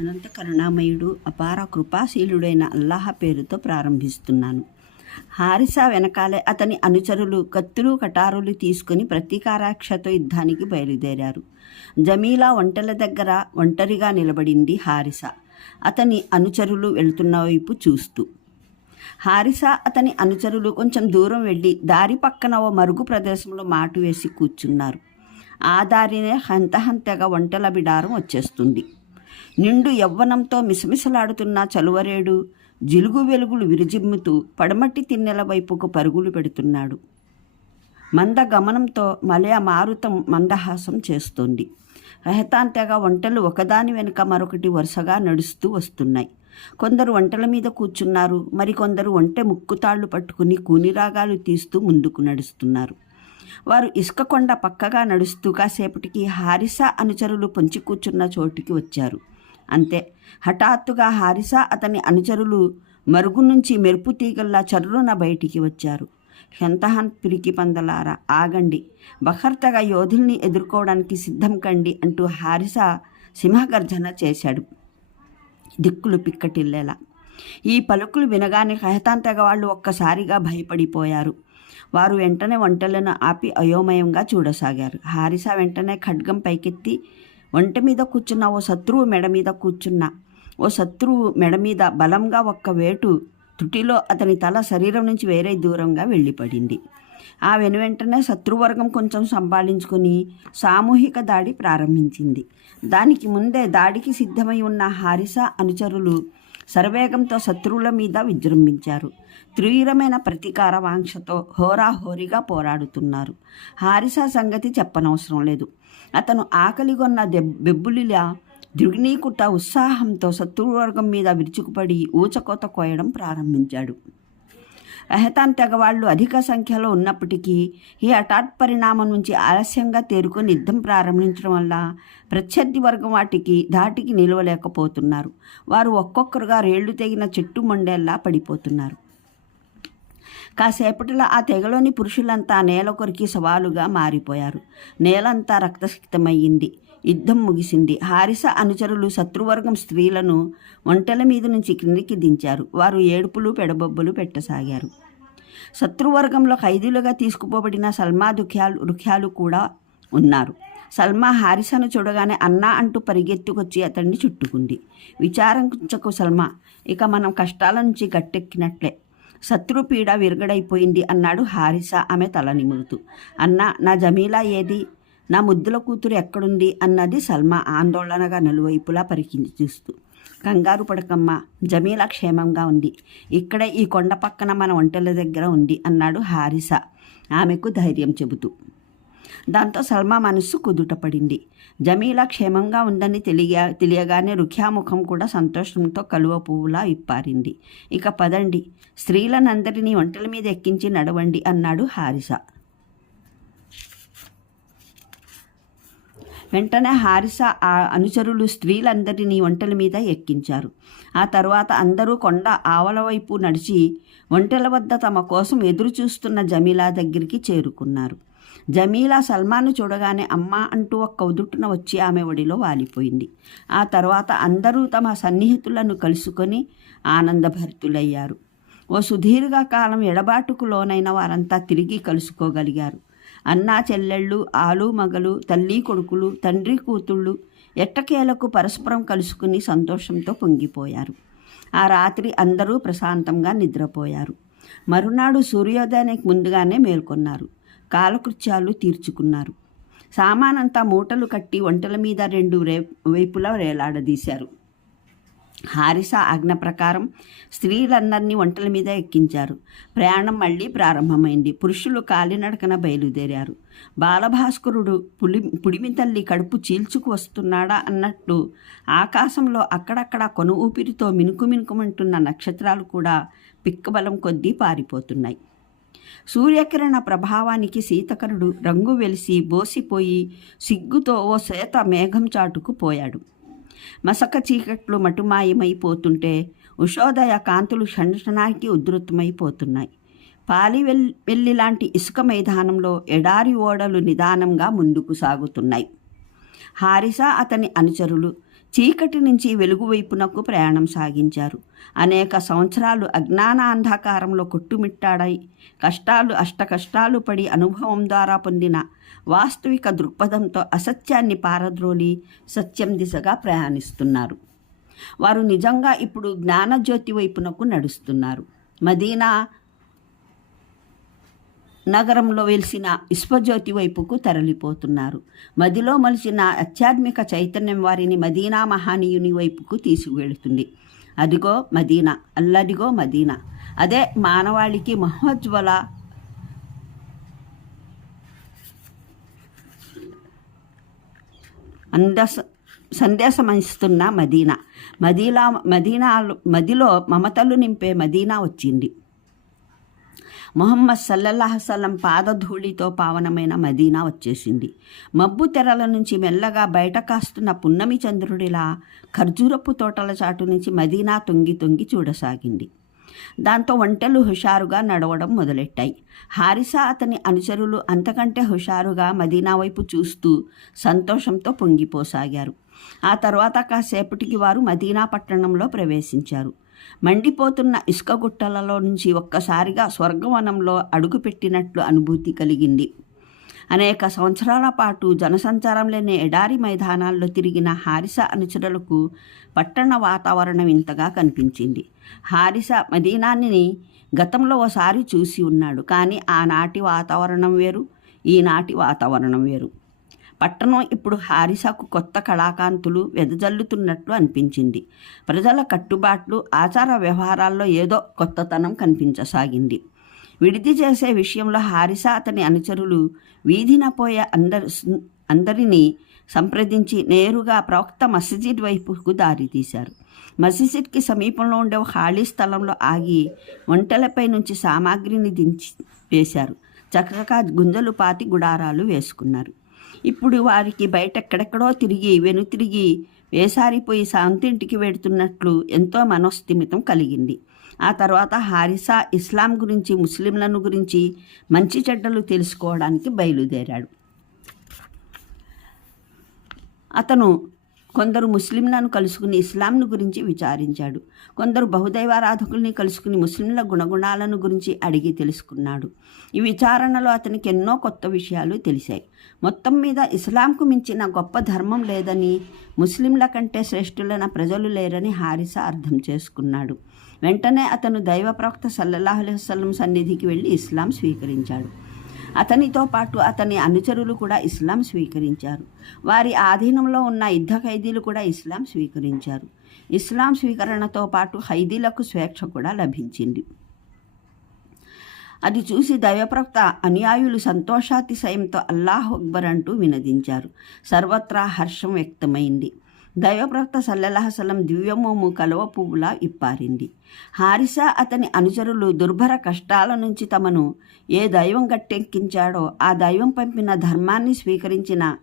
అనంత కరుణామయుడు అపార కృపాశీలుడైన అల్లాహ పేరుతో ప్రారంభిస్తున్నాను. హారిసా వెనకాలే అతని అనుచరులు కత్తులు కటారులు తీసుకుని ప్రతీకారాక్షతో యుద్ధానికి బయలుదేరారు. జమీలా ఒంటల దగ్గర ఒంటరిగా నిలబడింది హారిస. అతని అనుచరులు వెళ్తున్న వైపు చూస్తూ. హారిస అతని అనుచరులు కొంచెం దూరం వెళ్ళి దారి పక్కన ఓ మరుగు ప్రదేశంలో మాటు వేసి కూర్చున్నారు. ఆ దారినే హంతహంతగా ఒంటల బిడారం వచ్చేస్తుంది. నిండు యవ్వనంతో మిసమిసలాడుతున్న చలువరేడు జిలుగు వెలుగులు విరిజిమ్ముతూ పడమట్టి తిన్నెల వైపుకు పరుగులు పెడుతున్నాడు. మంద గమనంతో మలయ మారుతం మందహాసం చేస్తోంది. రహతాంతగా వంటలు ఒకదాని వెనుక మరొకటి వరుసగా నడుస్తూ వస్తున్నాయి. కొందరు వంటల మీద కూర్చున్నారు. మరికొందరు వంట ముక్కుతాళ్ళు పట్టుకుని కూనిరాగాలు తీస్తూ ముందుకు నడుస్తున్నారు. వారు ఇసుక కొండ పక్కగా నడుస్తూ కాసేపటికి హారిస అనుచరులు పొంచి కూర్చున్న చోటుకి వచ్చారు. అంతే. హఠాత్తుగా హారిస అతని అనుచరులు మరుగు నుంచి మెరుపు తీగల్లా చర్రున బయటికి వచ్చారు. హెంతహన్ పిరికి పందలారా ఆగండి. బహర్తగా యోధుల్ని ఎదుర్కోవడానికి సిద్ధం కండి అంటూ హారిస సింహగర్జన చేశాడు. దిక్కులు పిక్కటిల్లేలా. ఈ పలుకులు వినగానే కహతాంతగ వాళ్ళు ఒక్కసారిగా భయపడిపోయారు. వారు వెంటనే వంటలను ఆపి అయోమయంగా చూడసాగారు. హారిస వెంటనే ఖడ్గం పైకెత్తి ఒంట మీద కూర్చున్న ఓ శత్రువు మెడ మీద కూర్చున్న. ఓ శత్రువు మెడ మీద బలంగా ఒక్క వేటు తుటిలో అతని తల శరీరం నుంచి వేరే దూరంగా వెళ్ళిపడింది. ఆ వెనువెంటనే శత్రువర్గం కొంచెం సంపాదించుకుని సామూహిక దాడి ప్రారంభించింది. దానికి ముందే దాడికి సిద్ధమై ఉన్న హారిస అనుచరులు శరవేగంతో శత్రువుల మీద విజృంభించారు. తీవ్రమైన ప్రతీకార వాంక్షతో హోరాహోరీగా పోరాడుతున్నారు. హారిస సంగతి చెప్పనవసరం లేదు. అతను ఆకలిగొన్న దెబ్ బెబ్బులిలా ద్విగుణీకృత ఉత్సాహంతో శత్రువర్గం మీద విరుచుకుపడి ఊచకోత కోయడం ప్రారంభించాడు. రహతాన్ తెగవాళ్ళు అధిక సంఖ్యలో ఉన్నప్పటికీ ఈ హఠాత్ పరిణామం నుంచి ఆలస్యంగా తేరుకొని యుద్ధం ప్రారంభించడం వల్ల ప్రత్యర్థి వర్గం వాటికి ధాటికి నిలవలేకపోతున్నారు. వారు ఒక్కొక్కరుగా రేళ్ళు తెగిన చెట్టు మొండేల్లా పడిపోతున్నారు. కాసేపటిలో ఆ తెగలోని పురుషులంతా నేల కొరికి సవాలుగా మారిపోయారు. నేలంతా రక్తసిక్తమయ్యింది. యుద్ధం ముగిసింది. హారిస అనుచరులు శత్రువర్గం స్త్రీలను ఒంటెల మీద నుంచి క్రిందికి దించారు. వారు ఏడుపులు పెడబొబ్బలు పెట్టసాగారు. శత్రువర్గంలో ఖైదీలుగా తీసుకుపోబడిన సల్మా దుఖ్యాలు రుఖ్యాలు కూడా ఉన్నారు. సల్మా హారిసను చూడగానే అన్నా అంటూ పరిగెత్తుకొచ్చి అతన్ని చుట్టుకుంది. విచారించకు సల్మా ఇక మనం కష్టాల నుంచి గట్టెక్కినట్లే. శత్రుపీడ విరగడైపోయింది అన్నాడు హారిస ఆమె తల నిమురుతూ. అన్నా నా జమీలా ఏది? నా ముద్దుల కూతురు ఎక్కడుంది అన్నది సల్మా ఆందోళనగా నలువైపులా పరికించి చూస్తూ కంగారు పడకమ్మ జమీలా క్షేమంగా ఉంది. ఇక్కడ ఈ కొండ పక్కన మన ఒంటెల దగ్గర ఉంది అన్నాడు హారిస ఆమెకు ధైర్యం చెబుతూ. దాంతో సల్మా మనస్సు కుదుటపడింది. జమీలా క్షేమంగా ఉందని తెలియ తెలియగానే రుఖ్యాముఖం కూడా సంతోషంతో కలువ పువ్వులా విప్పారింది. ఇక పదండి స్త్రీలనందరినీ ఒంటల మీద ఎక్కించి నడవండి అన్నాడు హారిస. వెంటనే హారిస ఆ అనుచరులు స్త్రీలందరినీ ఒంటెల మీద ఎక్కించారు. ఆ తర్వాత అందరూ కొండ ఆవల వైపు నడిచి ఒంటెల వద్ద తమ కోసం ఎదురు చూస్తున్న జమీలా దగ్గరికి చేరుకున్నారు. జమీలా సల్మాను చూడగానే అమ్మ అంటూ ఒక్క ఉదుటున వచ్చి ఆమె ఒడిలో వాలిపోయింది. ఆ తర్వాత అందరూ తమ సన్నిహితులను కలుసుకొని ఆనందభరితులయ్యారు. ఓ సుదీర్ఘ కాలం ఎడబాటుకు లోనైన వారంతా తిరిగి కలుసుకోగలిగారు. అన్నా చెల్లెళ్ళు ఆలు మగలు తల్లి కొడుకులు తండ్రి కూతుళ్ళు ఎట్టకేలకు పరస్పరం కలుసుకుని సంతోషంతో పొంగిపోయారు. ఆ రాత్రి అందరూ ప్రశాంతంగా నిద్రపోయారు. మరునాడు సూర్యోదయానికి ముందుగానే మేల్కొన్నారు. కాలకృత్యాలు తీర్చుకున్నారు. సామానంతా మూటలు కట్టి వంటల మీద రెండు రే వైపులా వేలాడదీశారు. హారిస ఆజ్ఞ ప్రకారం స్త్రీలందరినీ ఒంటల మీద ఎక్కించారు. ప్రయాణం మళ్ళీ ప్రారంభమైంది. పురుషులు కాలినడకన బయలుదేరారు. బాలభాస్కరుడు పులి పుడిమి తల్లి కడుపు చీల్చుకు వస్తున్నాడా అన్నట్టు ఆకాశంలో అక్కడక్కడ కొను ఊపిరితో మినుకు మినుకుమంటున్న నక్షత్రాలు కూడా పిక్కబలం కొద్దీ పారిపోతున్నాయి. సూర్యకిరణ ప్రభావానికి సీతకరుడు రంగు వెలిసి బోసిపోయి సిగ్గుతో ఓ శ్వేత మేఘం చాటుకు పోయాడు. మసక చీకట్లు మటుమాయమైపోతుంటే ఉషోదయ కాంతులు క్షణక్షణానికి ఉధృతమైపోతున్నాయి. పాలి వెల్ వెల్లి లాంటి ఇసుక మైదానంలో ఎడారి ఓడలు నిదానంగా ముందుకు సాగుతున్నాయి. హారిస అతని అనుచరులు చీకటి నుంచి వెలుగు వైపునకు ప్రయాణం సాగించారు. అనేక సంవత్సరాలు అజ్ఞాన అంధకారంలో కొట్టుమిట్టాడై కష్టాలు అష్టకష్టాలు పడి అనుభవం ద్వారా పొందిన వాస్తవిక దృక్పథంతో అసత్యాన్ని పారద్రోలి సత్యం దిశగా ప్రయాణిస్తున్నారు. వారు నిజంగా ఇప్పుడు జ్ఞానజ్యోతి వైపునకు నడుస్తున్నారు. మదీనా నగరంలో వెలిసిన విశ్వజ్యోతి వైపుకు తరలిపోతున్నారు. మదిలో మలిచిన ఆధ్యాత్మిక చైతన్యం వారిని మదీనా మహానీయుని వైపుకు తీసుకువెళుతుంది. అదిగో మదీనా అల్లదిగో మదీనా. అదే మానవాళికి మహోజ్వల అందస సందేశమిస్తున్న మదీనా. మదీనా మదీనా మదిలో మమతలు నింపే మదీనా వచ్చింది. మొహమ్మద్ సల్లల్లాహసల్లం పాదధూళితో పావనమైన మదీనా వచ్చేసింది. మబ్బు తెరల నుంచి మెల్లగా బయట కాస్తున్న పున్నమి చంద్రుడిలా ఖర్జూరపు తోటల చాటు నుంచి మదీనా తొంగి తొంగి చూడసాగింది. దాంతో ఒంటెలు హుషారుగా నడవడం మొదలెట్టాయి. హారిసా అతని అనుచరులు అంతకంటే హుషారుగా మదీనా వైపు చూస్తూ సంతోషంతో పొంగిపోసాగారు. ఆ తర్వాత కాసేపటికి వారు మదీనా పట్టణంలో ప్రవేశించారు. మండిపోతున్న ఇసుక గుట్టలలో నుంచి ఒక్కసారిగా స్వర్గవనంలో అడుగుపెట్టినట్లు అనుభూతి కలిగింది. అనేక సంవత్సరాల పాటు జనసంచారం లేని ఎడారి మైదానాల్లో తిరిగిన హారిస అనుచరులకు పట్టణ వాతావరణం ఇంతగా కనిపించింది. హారిస మదీనాన్ని గతంలో ఓసారి చూసి ఉన్నాడు కానీ ఆనాటి వాతావరణం వేరు ఈనాటి వాతావరణం వేరు. పట్టణం ఇప్పుడు హారిసకు కొత్త కళాకాంతులు వెదజల్లుతున్నట్లు అనిపించింది. ప్రజల కట్టుబాట్లు ఆచార వ్యవహారాల్లో ఏదో కొత్తతనం కనిపించసాగింది. విడిది చేసే విషయంలో హారిస అతని అనుచరులు వీధిన పోయే అందరి అందరినీ సంప్రదించి నేరుగా ప్రవక్త మసీద్ వైపుకు దారితీశారు తీశారు. సమీపంలో ఉండే ఒక ఖాళీ స్థలంలో ఆగి ఒంటెలపై నుంచి సామాగ్రిని దించి వేశారు. చక్కగా గుంజలు పాతి గుడారాలు వేసుకున్నారు. ఇప్పుడు వారికి బయటెక్కడెక్కడో తిరిగి వెనుతిరిగి వేసారిపోయి శాంతింటికి వెడుతున్నట్లు ఎంతో మనోస్థిమితం కలిగింది. ఆ తర్వాత హారిసా ఇస్లాం గురించి ముస్లింలను గురించి మంచి చెడ్డలు తెలుసుకోవడానికి బయలుదేరాడు. అతను కొందరు ముస్లింలను కలుసుకుని ఇస్లాంను గురించి విచారించాడు. కొందరు బహుదైవారాధకుల్ని కలుసుకుని ముస్లింల గుణగుణాలను గురించి అడిగి తెలుసుకున్నాడు. ఈ విచారణలో అతనికి ఎన్నో కొత్త విషయాలు తెలిసాయి. మొత్తం మీద ఇస్లాంకు మించిన గొప్ప ధర్మం లేదని ముస్లింల కంటే శ్రేష్ఠులైన ప్రజలు లేరని హారిస అర్థం చేసుకున్నాడు. వెంటనే అతను దైవ ప్రవక్త సల్లల్లాహు అలైహి సన్నిధికి వెళ్ళి ఇస్లాం స్వీకరించాడు. అతనితో పాటు అతని అనుచరులు కూడా ఇస్లాం స్వీకరించారు. వారి ఆధీనంలో ఉన్న యుద్ధ ఖైదీలు కూడా ఇస్లాం స్వీకరించారు. ఇస్లాం స్వీకరణతో పాటు ఖైదీలకు స్వేచ్ఛ కూడా లభించింది. అది చూసి దైవప్రవక్త అనుయాయులు సంతోషాతిశయంతో అల్లాహ్ అక్బర్ అంటూ వినదించారు. సర్వత్రా హర్షం వ్యక్తమైంది. దైవప్రవక్త సల్లల్లాహసలం దివ్యమోము కలవ పువ్వులా ఇప్పారింది. హారిస అతని అనుచరులు దుర్భర కష్టాల నుంచి తమను ఏ దైవం గట్టెక్కించాడో ఆ దైవం పంపిన ధర్మాన్ని స్వీకరించిన